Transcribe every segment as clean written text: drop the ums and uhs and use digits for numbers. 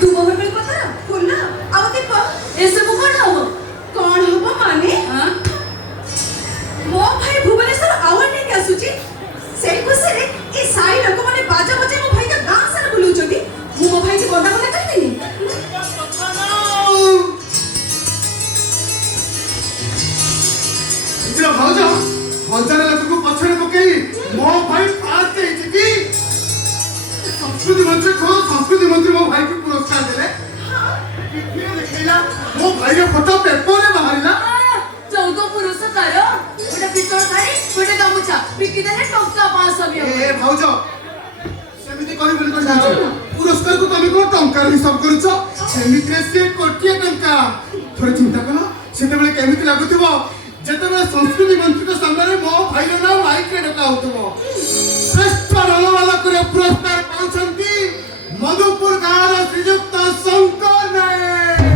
तू मोहर पे पता खोलना आओ देखो ए सब कौन हबो माने हां मो भाई भुवनेश्वर आवन नहीं क्या सुची सेई खुसरे ए साई लोक माने बाजा बजे मो भाई का गां सारा बुलु चोटी मो भाई के बंदा बंदा कहनी इतना भाजा हजार लोग को पछड़े पकई मो भाई पास के की संस्कृति मंत्री मो भाई को पुरस्कार देले हां देखैला मो भाई के फोटो पेपर में बाहरिला चौदह पुरस्कार गोटे पितळ थारी गोटे गामुछा बिकी देले टंका 500 ए भाउजो सेमिति कहि बोली कोन जाछ पुरस्कार को तमे को टंका हिसाब करूछ सेमिति से कोटी टंका थोड़े चिंता करो सेते बेले केमिति लागुथिबो जेते संस्कृति मंत्री के सामने मो भाई ना माइक रे डका होतबो श्रेष्ठ रंगवाला करे पुरस्कार पाउछंती मधुपुर गाँव श्रीयुक्त शंकर नायक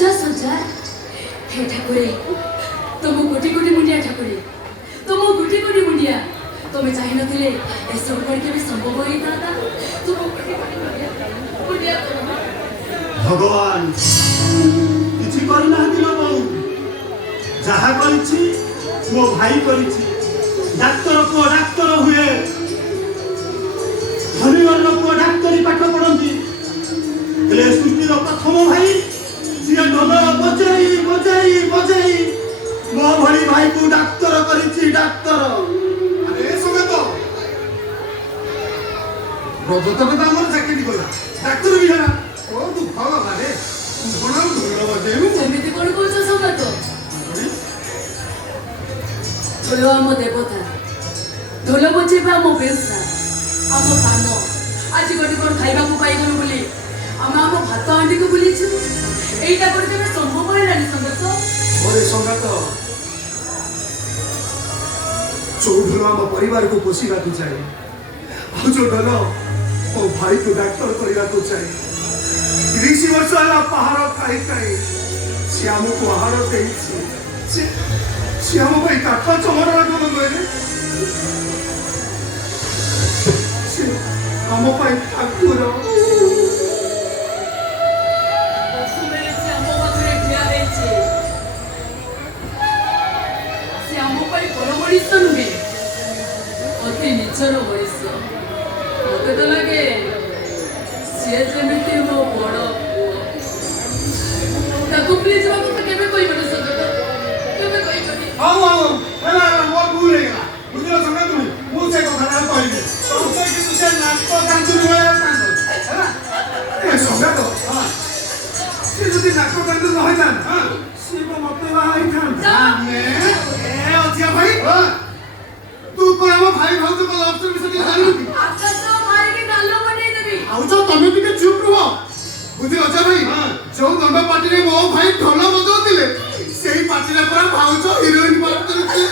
50,000 हे ठाकुरे तुम कोटी कोटी मुंडिया ठाकुरे तुम कोटी कोटी मुंडिया तुम्हें चाहिए नथिले ए सब करके भी संभव होई था तुम कोटी कोटी मुंडिया भगवान किछि करना दिलो बहु जहा करिछि मो भाई करिछि डाक्टर को डाक्टर हुए धनीवर लोक डाक्तरी पाठ पढ़ती हेले सृष्टिर प्रथम भाई सिए ढोल बजाई बजाई बजाई मो भली भाई को डाक्तर करिछि डाक्तर अरे सुगे तो रजतक तो हमर चाकरी कला डाक्टर भी है ओ तू भावा मारे कोना ढोल बजाइबू ସେମିତି କଣ କହୁଛ ସଙ୍ଗତ ଢୋଲ ଆମ ଦେବତା ଢୋଲ ବଜେଇବା ଆମ ବେଉସା ଆମ କାମ ଆଜି ଗୋଟେ କଣ ଖାଇବାକୁ ପାଇଗଲୁ ବୋଲି ଆମେ ଆମ ଭାତ ହାଣ୍ଡିକୁ ବୁଲିଛୁ ଏଇଟା କରି କେବେ ସମ୍ଭବ ହେଲାନି ସଙ୍ଗତ ओरे संगात चौधरी आम परिवार को पोषा चाहे आ जो ढोल मो भाई को डाक्तर करने को चाहे 30 वर्ष है पहाड़ खाई खाई सी आमको आहार दे सी आम भाई काटा चमड़ा कौन कहले आम भाई ठाकुर ମଣିଷ ନୁହେଁ ଅତି ନିଜର ମଣିଷ ମତେ ତ ଲାଗେ ସିଏ ଯେମିତି ମୋ ବଡ଼ ପୁଅ ତାକୁ ପ୍ଲିଜ୍ ମୋ କଥା କେବେ କହିବନି ସଙ୍ଗତ କେବେ କହିବନି ହଉ ହେଲା ମୋ ଭୁଲ ହେଇଗଲା ବୁଝିଲ ସଂଗାତ ମୁଁ ସେ କଥାଟା କହିବି ତମେ କିନ୍ତୁ ସେ ନାଟକ କାନ୍ଦୁନି ଭଳିଆ କାନ୍ଦ ହେଲା ଏ ସଂଗାତ ସେ ଯଦି ନାଟକ କାନ୍ଦୁ ନ ହେଇଥାନ୍ତା ସିଏ କଣ ମତେ ବାହା ହେଇଥାନ୍ତା ଏ ଅଜିଆ ଭାଇ ତୁ କଣ ଆମ ଭାଇ ଭାଉଜ କଣ ଲଭ ଷ୍ଟୋରି ବିଷୟରେ ଜାଣିଲୁ କି ଆକାଶ ମାରିକି ଗାଲ ବନେଇଦେବି ଆଉ ଯୋଉ ତମେ ଟିକେ ଚୁପ୍ ରୁହ ବୁଝି ଅଜା ଭାଇ ଯୋଉ ଦଣ୍ଡ ପାର୍ଟିରେ ମୋ ଭାଇ ଢୋଲ ବଜାଉଥିଲେ ସେଇ ପାର୍ଟିରେ ପୁରା ଭାଉଜ ହିରୋଇନ ପାର୍ଟ କରୁଥିଲେ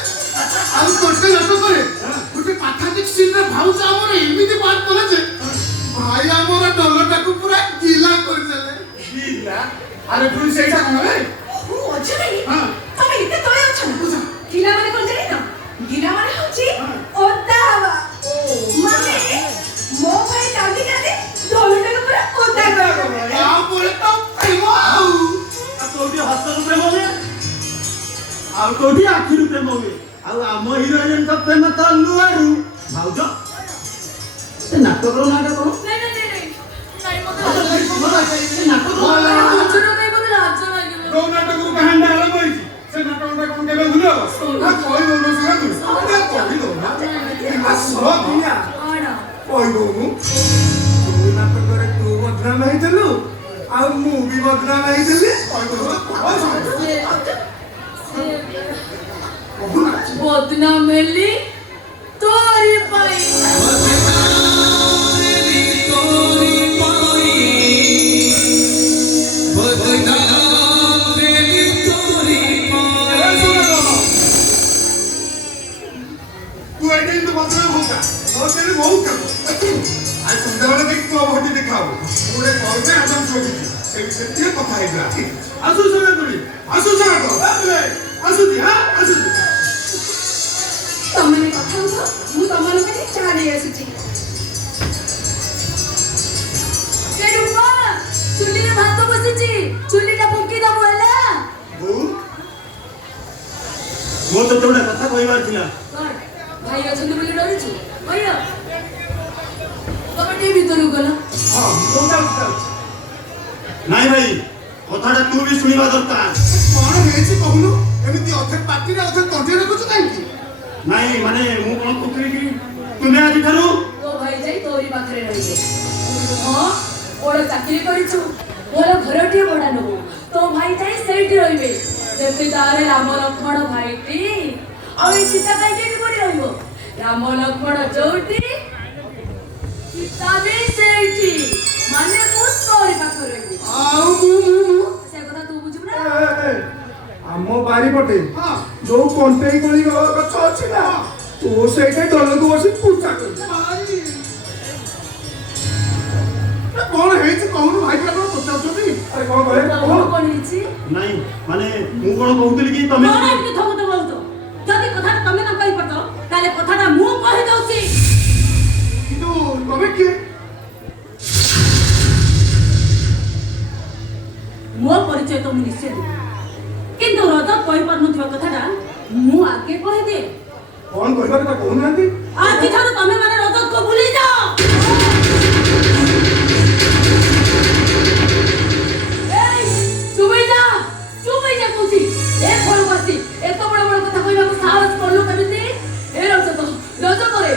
ଆଉ ଗୋଟେ ନାଟକରେ ଗୋଟେ ପାଥାଟିକ ସିନରେ ଭାଉଜ ଆମର ଏମିତି ପାର୍ଟ କଲେ ଯେ ଭାଇ ଆମର ଢୋଲଟାକୁ ପୁରା ଗିଲା କରିଦେଲେ ଗିଲା ଆରେ ପୁଣି ସେଇଟା କଣ ରେ ଓ ଅଜା ଭାଇ ତମେ ଏତେ ତଳେ ଅଛ ନା ଗିଲା ମାନେ କଣ ଜାଣିନ ଗିଲା ମାନେ ହଉଛି ଓଦା ହବା ମାନେ ମୋ ଭାଇ କାନ୍ଦି କାନ୍ଦି ଢୋଲଟାକୁ ପୁରା ଓଦା କରିଦେଲେ ତାପରେ ତ ପ୍ରେମ ଆଉ କୋଉଠି ହସରୁ ପ୍ରେମ ହୁଏ ଆଉ କୋଉଠି ଆଖିରୁ ପ୍ରେମ ହୁଏ ଆଉ ଆମ ହିରୋଇନଙ୍କ ପ୍ରେମ ତ ଲୁଆରୁ ଭାଉଜ ସେ ନାଟକର ନାଁଟା କଣ ନାଇଁ ମତେ ସେ ନାଟକ ବୁଝୁନ କାଇଁ ମତେ ଲାଜ ଲାଗିବ ଯୋଉ ନାଟକରୁ କାହାଣୀଟା ଆରମ୍ଭ ହେଇଛି ସେ ନାଟକଟା କଣ କେବେ ଭୁଲିବ କହିଦଉନ ସଂଗାତ କହିଦଉନ ଆସ ଦୁନିଆ କଣ କହିଦଉନୁ ତୁ ନାଟକରେ ତୁ ବଦନାମ ହେଇଥିଲୁ ଆଉ ମୁଁ ବି ବଦନାମ ହେଇଥିଲି ବଦନାମ ହେଲି ତୋରି ପାଇଁ तू एटे इंदु बदनाम होगा और तेरे बहुत काम आज संध्याବେଳେ ଦେଖି ତୁ ଅବହଟି ଦେଖାଉ ଗୋଟେ କଲରେ ଆଦମ ଛୋଟି ସେତିକି କଥା ହେଇଥିଲା ଆସୁ ସଂଗାତ ଆସୁ ସଂଗାତ ଆସୁଛି ହଁ ଆସୁଛି ତମେ କଥା ହୁଅ ମୁଁ ତମମାନଙ୍କ ପାଇଁ ଚା ନେଇ ଆସୁଛି ଏ ରୂପା ଚୁଲିରେ ଭାତ ବସିଛି ଚୁଲିଟା ଫୁଙ୍କି ଦବୁ ହେଲା ବୋଉ ମୋ ତ ଯୋଉଟା କଥା କହିବାର ଥିଲା କଣ ଭାଇ ଅଛନ୍ତି ବୋଲି ଡରୁଛୁ କହିଲ ତମେ ଟିକେ ଭିତରକୁ ଗଲ ହଁ ମୁଁ ଯାଉଛି ନାଇଁ ଭାଇ କଥାଟା ତୁ ବି ଶୁଣିବା ଦରକାର କଣ ହେଇଛି କହୁନୁ ଏମିତି ଅଧେ ପାଟିରେ ଅଧେ ତଣ୍ଟିରେ ରଖୁଛୁ କାହିଁକି ନାଇଁ ମାନେ ମୁଁ କଣ କହୁଥିଲି କି ତୁମେ ଆଜିଠାରୁ ତୋ ଭାଇ ଯାଇ ତୋରି ପାଖରେ ରହିବେ ହଁ ବଡ଼ ଚାକିରି କରିଛୁ ମୋର ଘରଟିଏ ଭଡ଼ା ନେବୁ ତୋ ଭାଇ ଯାଇ ସେଇଠି ରହିବେ ଯେମିତି ତାରେ ରାମ ଲକ୍ଷ୍ମଣ ଭାଇଟି ଆଉ ଏଇ ସୀତା କାହିଁକି ଏଠି ପଡ଼ି ରହିବ ରାମ ଲକ୍ଷ୍ମଣ ଯୋଉଠି ସୀତା ବି ସେଇଠି ମାନେ ମୁଁ ତୋରି ପାଖରେ ରହିବି ଆଉ ମୁଁ ସେ କଥା ତୁ ବୁଝିବୁ ନା ଆମ ବାରିପଟେ ଯୋଉ କଣ୍ଟେଇ କୋଳି ଗଛ ଅଛି ନା ତୁ ସେଇଟା ଡଲକୁ ବସି ପୂଜା କରୁ କଣ ହେଇଛି କହୁନୁ ଭାଇ କଣ ପଚାରୁଛନ୍ତି ଆରେ କଣ କହେ ତମକୁ କଣ ହେଇଛି? ନାଇଁ ମାନେ ମୁଁ କଣ କହୁଥିଲି କି ତମେ କଣ ଏମିତି ଥମୁତ କହୁଛ? ଯଦି କଥାଟା ତମେ ନ କହିପାରୁଛ ତାହେଲେ କଥାଟା ମୁଁ କହିଦଉଛି। କିନ୍ତୁ ତମେ କିଏ ମୋ ପରିଚୟ ତ ମୁଁ ନିଶ୍ଚୟ ଦେବି, କିନ୍ତୁ ରଜ କହିପାରୁନଥିବା କଥାଟା ମୁଁ ଆଗେ କହିଦିଏ। କଣ କହିବା କଥା କହୁନାହାନ୍ତି ଆଜିଠାରୁ ତମେ ମାନେ ରଜକୁ ଭୁଲି ଯାଅ। ଏଇ, ଚୁପ୍ ହେଇଯା କହୁଛି। ଏ ଘରକୁ ଆସି ଏତେ ବଡ ବଡ କଥା କହିବାକୁ ସାହସ କଲୁ କେମିତି? ଏ ରଜ ପରେ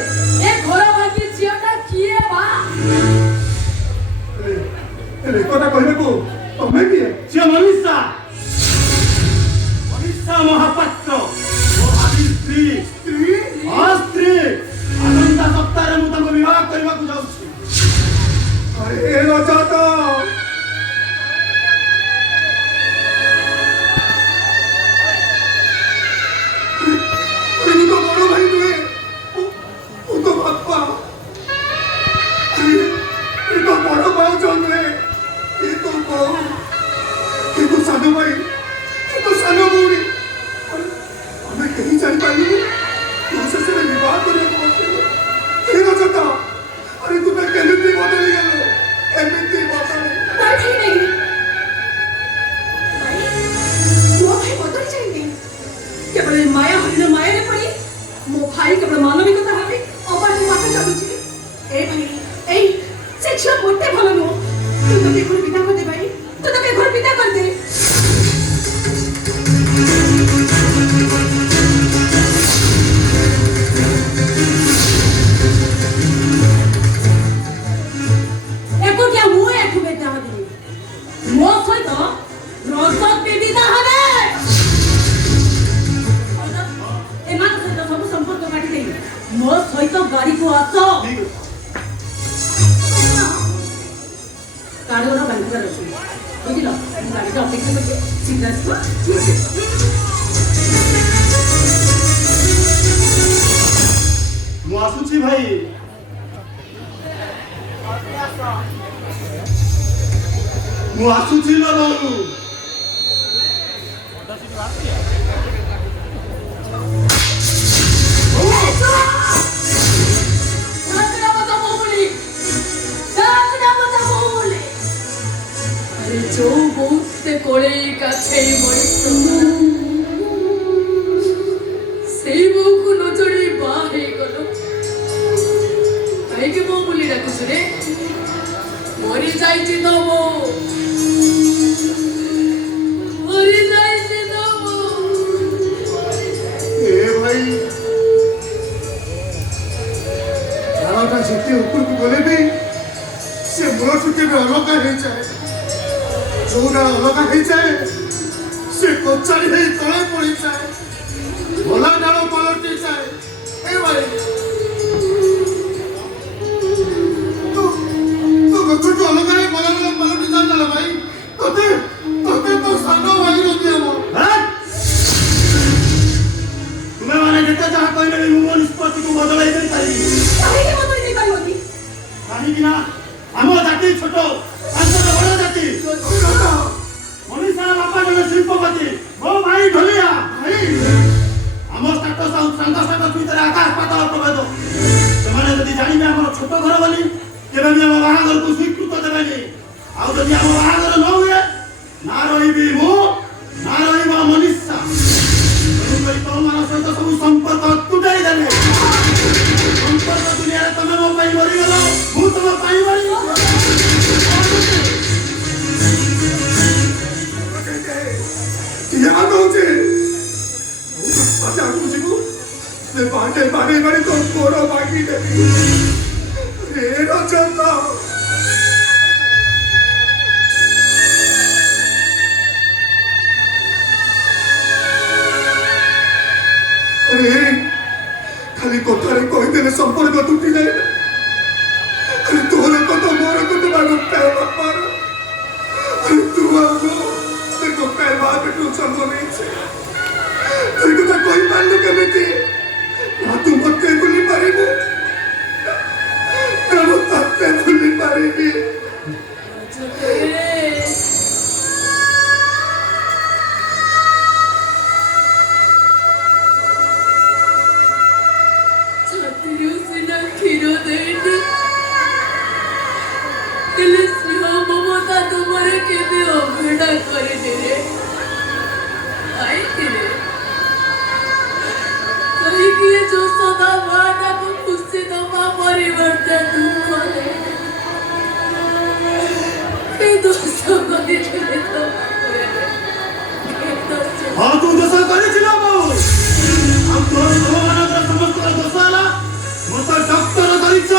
ଏ ଘର ବାକି ଝିଅଟା କିଏ ବା? ଏ କଥା କହିବାକୁ ତମେ କିଏ ସିଏ ମନୀଷା ମହାପାତ୍ର ମୋ ଭାବି ସ୍ତ୍ରୀ ସ୍ତ୍ରୀ ଆସନ୍ତା ସପ୍ତାହରେ ମୁଁ ତାଙ୍କୁ ବିବାହ କରିବାକୁ ଯାଉଛି। ଆରେ ରଜତ ମୁଁ ତ ବଡ଼ ଭାଇ ନୁହେଁ, ମୁଁ ତ ବାପା। ଏ ତ ବଡ଼ ଭାଉଜ ନୁହେଁ, ଏ ତ ବୋଉ, ଏ ତ ସାନ ଭାଇ, ଏ ତ ସାନ ଭଉଣୀ। ଆମେ କେହି ଜାଣିପାରିଲୁନି ତୁ ଶେଷରେ ବିବାହ କରିବାକୁ ବସିଲୁ। ଏ ରଜତ ଆରେ ତୁମେ କେମିତି ବଦଳିଗଲ ଏମିତି ବଦଳି ଭାଇ नहीं वो भाई बदल जाएंगे केवल माया हरिण माया रे पड़ी मो भाई केवल मानविकता भाबी अबार मो माथा चालुची ए भाई ए से छिया मोटे भलो नो तू तो के घर विदा कर दे भाई तू तो के घर विदा कर दे ଏକୁଟିଆ ମୁଁ ଏଠୁ ବେଟା ହେବି। ମୋ ସହିତ ରଜ ବିବିଧା ହେବେ। ଏମାନଙ୍କ ସହିତ ସବୁ ସମ୍ପର୍କ କାଟି ଦେଇ ମୋ ସହିତ ଗାଡିକୁ ଆସ। କାର୍ଡର ବାନ୍ଧିବାର ଅଛି ବୁଝିଲ? ମୁଁ ଗାଡିଟା ଅପେକ୍ଷା କରୁଛି, ଶୀଘ୍ର ଆସିବ। ମୁଁ ଆସୁଛି ଭାଇ। ମୁଁ ଆସୁଛି ଲୋ ବୋଉ। जो बहुत से कोले का छे मरितो सेई बहु नजरे बाहे गलो काहे के बहु बोली डाकुछ रे मरि जाइछि तो बो मरि जाइछि तो बो ए भाई ଧାରଟା ଯେତେ ଉପରକୁ ଗଲେ ବି ସେ ମୂଳଠୁ କେବେ ଅଲଗା ହେଇଯାଏ। ଯୋଉଟା ଅଲଗା ହେଇଯାଏ ସେ କଚାଡ଼ି ହେଇ ତଳେ ପଡ଼ିଯାଏ, ଭଲା ଡାଳ ପାଲଟି ଯାଏ। ଏ ଭାଇ ତୁ ଗଛଠୁ ଅଲଗା ହେଇ ଭଲା ଡାଳ ପାଲଟି ଯାଆନ୍ତା ଭାଇ। ତତେ ତ ସାନ ଭାଇ ଯଦି ହବ ତୁମେ ମାନେ ଯେତେ ଯାହା କହିଲେ ବି ମୁଁ ମୋ ନିଷ୍ପତ୍ତିକୁ ବଦଳାଇ ଦେଇପାରିବି। କାହିଁକି ବଦଳି ଦେଇ ପାରିବନି? କାହିଁକି ନା ଆମ ଜାତି ଛୋଟ, ତାଙ୍କର ବଡ଼ ଜାତି। ମନୀଷା ବାପା ଜଣେ ଶିଳ୍ପପତି, ମୋ ଭାଇ ଢୋଲିଆ ଭାଇ। ଆମ ଷ୍ଟାଟସ୍ ଆଉ ତାଙ୍କ ଷ୍ଟାଟସ୍ ଭିତରେ ଆକାଶ ପାତାଳ ପ୍ରଭେଦ। ସେମାନେ ଯଦି ଜାଣିବେ ଆମର ଛୋଟ ଘର ବୋଲି କେବେ ବି ଆମ ବାହାଘରକୁ ସ୍ୱୀକୃତ ଦେବେନି। ଆଉ ଯଦି ଆମ ବାହାଘର ନ ହୁଏ ନା ରହିବି ମୁଁ ନା ରହିବ ମନୀଷା। ତେଣୁକରି ତମମାନଙ୍କ ସହିତ ସବୁ ସମ୍ପର୍କ ତୁଟାଇ ଦେବେ। ସମ୍ପର୍କ ଦୁନିଆରେ ତମେ ମୋ ପାଇଁ ମରିଗଲ, ମୁଁ ତମ ପାଇଁ ମରିଗଲି। याद होचे आता तुझको मैं बाटे बाटे बाटे तो कोरो बाकी दे रे रचना अरे खाली कोठारे कोई देले संपर्क टूटी जाए। अरे तोर को तो मोर को तो बागो पैर मार। अरे तू आगो देखो पैर बाप टू संगो नहीं छे। तेरे को कोई मान लो केमिति ना तू मते भूली पारिबो ना मते भूली पारिबी। দোষ করেছিলে তো? ହଁ ତୁ ଦୋଷ କରିছিল ମୁଁ ଆଉ ତୋର ତୋମାନଙ୍କର ସମସ୍ତଙ୍କ ଦୋଷ ହେଲା ମତେ ଡକ୍ଟର ଧରିଛ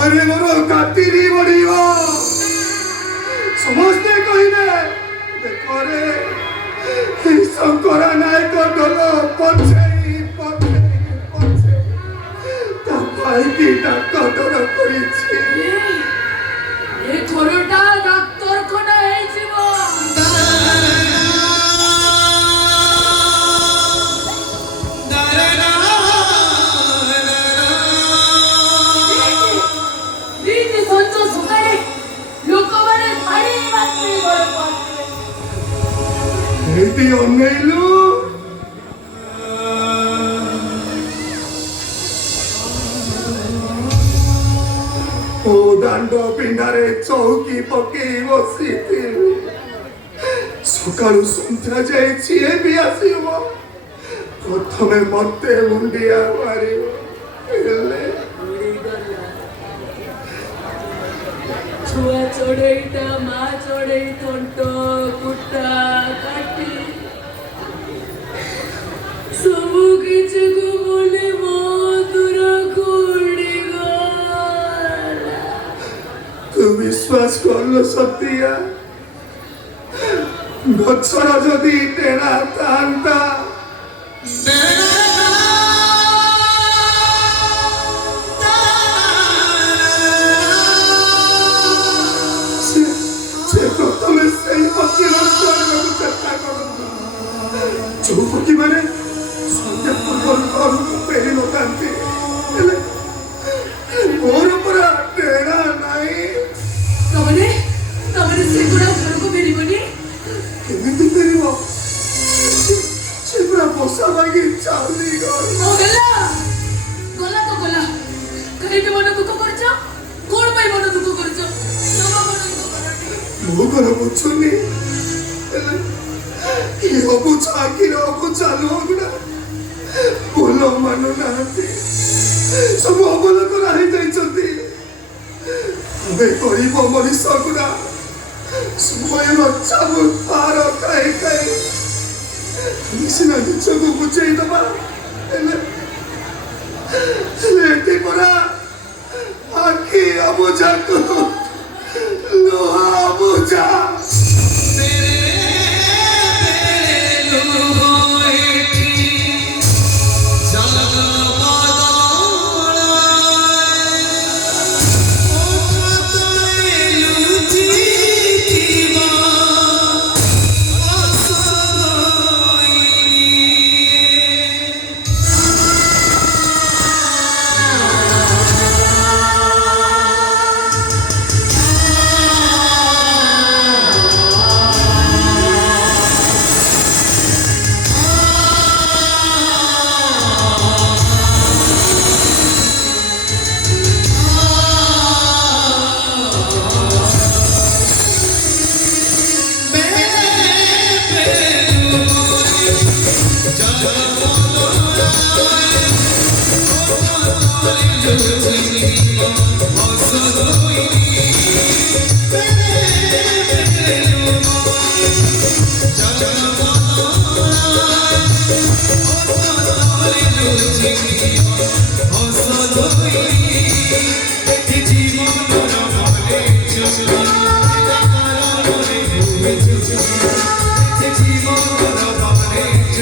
ଘରେ ମୋର କାତିରି ବଢିବ ସମସ୍ତେ କହିବେ ଦେଖରେ ଶଙ୍କରା ନାୟକ ଡୋଲ ପଛେଇ ପଛେଇ ପଛେଇ ତା ଭାଇକି ଡାକ୍ତର କରିଛି ଏ ଘରଟା ଡାକ୍ତରଖାନା ହେଇଯିବ। ରୀତି ସଞ୍ଜ ସକାଳେ ଲୋକମାନେ ପାଣି ମାତ୍ରେ ଘରକୁ ଆସିବେ। ଏଇଠି ଅନେଇଲୁ ଓ ଦାଣ୍ଡ ପିଣ୍ଡାରେ ଚୌକି ପକେଇ ବସିଥିଲି ସକାଳୁ ସନ୍ଧ୍ୟା ଯାଏ ଯିଏ ବି ଆସିବ ପ୍ରଥମେ ମତେ ମୁଣ୍ଡିଆ ମାରିବ ହେଲେ ଛୁଆ ଚଢେଇଟା ମା ଚଢେଇ ଥଣ୍ଟ କୁଟା କାଟି ସବୁ କିଛିକୁ ମନେ ମୋ ଦୂରକୁ ଉଡ଼ିଗଲା। ତୁ ବିଶ୍ୱାସ କଲୁ ସତିଆ ଗଛର ଯଦି ଟେଣା ଥାନ୍ତା ସେ ପ୍ରଥମେ ସେଇ ପକ୍ଷୀର କରିବାକୁ ଚେଷ୍ଟା କରନ୍ତୁ ଯୋଉ ପକ୍ଷୀମାନେ ସନ୍ଧ୍ୟା ପୂର୍ବରୁ ଘରକୁ ଫେରି ନଥାନ୍ତି ହେଲେ ମୋର ପୁରା ଟେଣା ନାହିଁ ତମେ ସେଗୁଡ଼ା ଘରକୁ ଫେରିବନି? କେମିତି ଫେରିବ ସେ ପୁରା ବସା ଲାଗି ଚାଲିଗଲା ଗଲା ଗଲା ତ ଗଲା। କାହିଁକି ମନ ଦୁଃଖ କରୁଛ? କଣ ପାଇଁ ମନ ଦୁଃଖ କରୁଛ? ଜମା ମନ ଦୁଃଖ କରନି। ମୋ ଘର ବୁଝୁନି ହେଲେ ଏ ଅବୁଝ ଆଖିର ଅବୁଝା ଲୁହଗୁଡ଼ା ଭଲ ମାନୁନାହାନ୍ତି ସବୁ ଅବଲୋକନ ହେଇଯାଇଛନ୍ତି ଆମେ ଗରିବ ମଣିଷ ଗୁଡ଼ା ସମୟର ଚାବୁ ପାର ଖାଇ ଖାଇ ଆମେ ସିନା ନିଜକୁ ବୁଝେଇ ଦେବା ହେଲେ ଏଠି ପରା ଆଖି ଅବୁଝାକୁ ଲୁହ ଅବୁଝା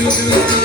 জীবন